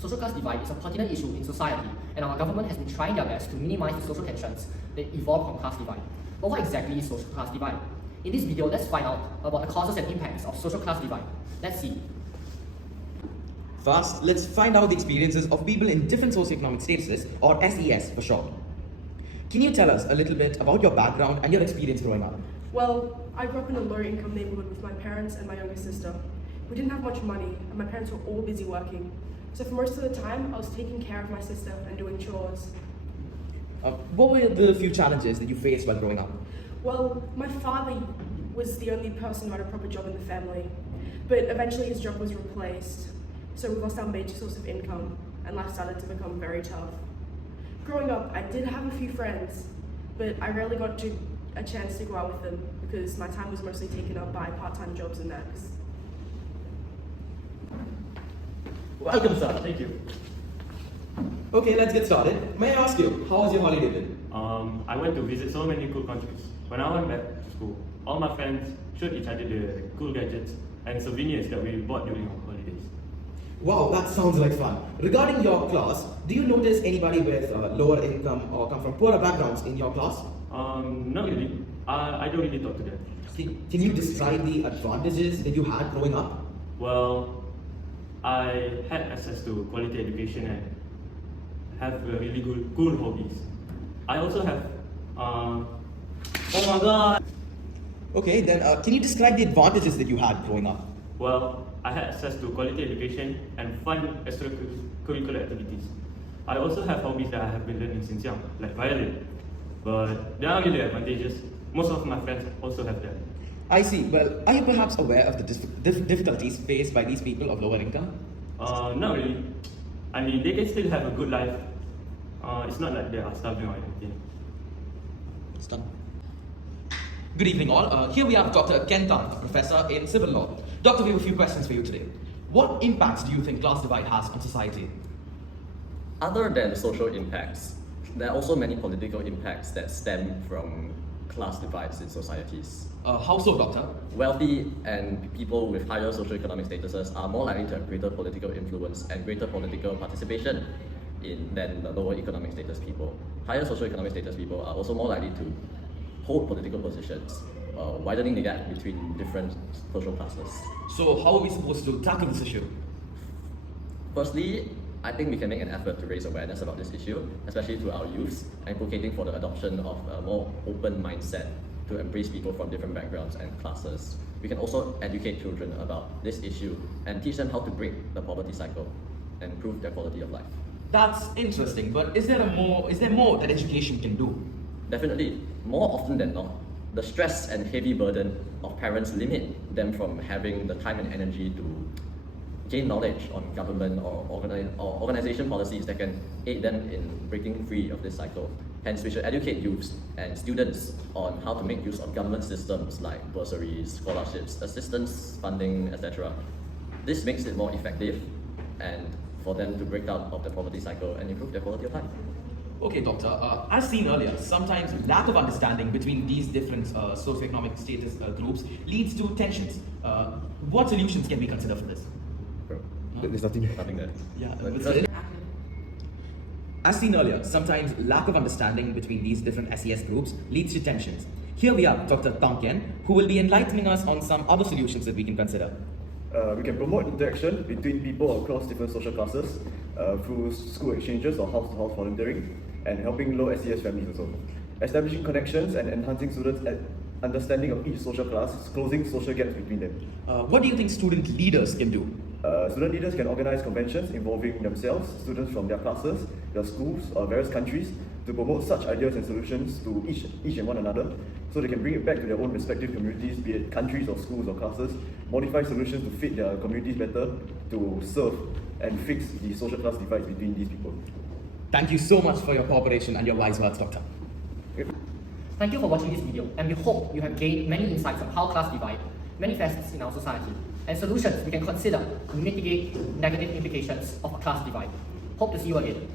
social class divide is a pertinent issue in society, and our government has been trying their best to minimize the social tensions that evolve from class divide. But what exactly is social class divide? In this video, let's find out about the causes and impacts of social class divide. Let's see. First, let's find out the experiences of people in different socioeconomic statuses, or SES for short. Can you tell us a little bit about your background and your experience growing up? Well, I grew up in a low-income neighborhood with my parents and my younger sister. We didn't have much money, and my parents were all busy working. So for most of the time, I was taking care of my sister and doing chores. What were the few challenges that you faced while growing up? Well, my father was the only person who had a proper job in the family, but eventually his job was replaced. So we lost our major source of income, and life started to become very tough. Growing up, I did have a few friends, but I rarely got a chance to go out with them because my time was mostly taken up by part-time jobs and that. Welcome, sir. Thank you. Okay, let's get started. May I ask you, how was your holiday been? I went to visit so many cool countries. When I went back to school, all my friends showed each other the cool gadgets and souvenirs that we bought during our holidays. Wow, that sounds like fun. Regarding your class, do you notice anybody with lower income or come from poorer backgrounds in your class? Not really. I don't really talk to them. Can you describe the advantages that you had growing up? Well, I had access to quality education and have really good, cool hobbies. I also have, oh my god! Okay, then can you describe the advantages that you had growing up? Well, I had access to quality education and fun extracurricular activities. I also have hobbies that I have been learning since young, like violin. But there are really advantages. Most of my friends also have them. I see. Well, are you perhaps aware of the difficulties faced by these people of lower income? Not really. I mean, they can still have a good life. It's not like they are starving or anything. It's done. Good evening all. Here we have Dr. Ken Tan, a professor in civil law. Doctor, we have a few questions for you today. What impacts do you think class divide has on society? Other than social impacts, there are also many political impacts that stem from class divides in societies. How so, Doctor? Wealthy and people with higher socioeconomic statuses are more likely to have greater political influence and greater political participation than the lower economic status people. Higher socioeconomic status people are also more likely to hold political positions, widening the gap between different social classes. So how are we supposed to tackle this issue? Firstly, I think we can make an effort to raise awareness about this issue, especially to our youths, advocating for the adoption of a more open mindset to embrace people from different backgrounds and classes. We can also educate children about this issue and teach them how to break the poverty cycle and improve their quality of life. That's interesting, but is there more that education can do? Definitely. More often than not, the stress and heavy burden of parents limit them from having the time and energy to gain knowledge on government or organization policies that can aid them in breaking free of this cycle. Hence, we should educate youths and students on how to make use of government systems like bursaries, scholarships, assistance, funding, etc. This makes it more effective and for them to break out of the poverty cycle and improve their quality of life. Okay, Doctor. As seen earlier, sometimes lack of understanding between these different socioeconomic status groups leads to tensions. What solutions can we consider for this? There's nothing there. Yeah. As seen earlier, sometimes lack of understanding between these different SES groups leads to tensions. Here we have Dr. Tangken, who will be enlightening us on some other solutions that we can consider. We can promote interaction between people across different social classes through school exchanges or house-to-house volunteering and helping low SES families also. Establishing connections and enhancing students' understanding of each social class, closing social gaps between them. What do you think student leaders can do? Student leaders can organize conventions involving themselves, students from their classes, their schools, or various countries to promote such ideas and solutions to each and one another, so they can bring it back to their own respective communities, be it countries or schools or classes, modify solutions to fit their communities better, to serve and fix the social class divides between these people. Thank you so much for your cooperation and your wise words, Doctor. Thank you for watching this video, and we hope you have gained many insights on how class divide manifests in our society and solutions we can consider to mitigate negative implications of a class divide. Hope to see you again.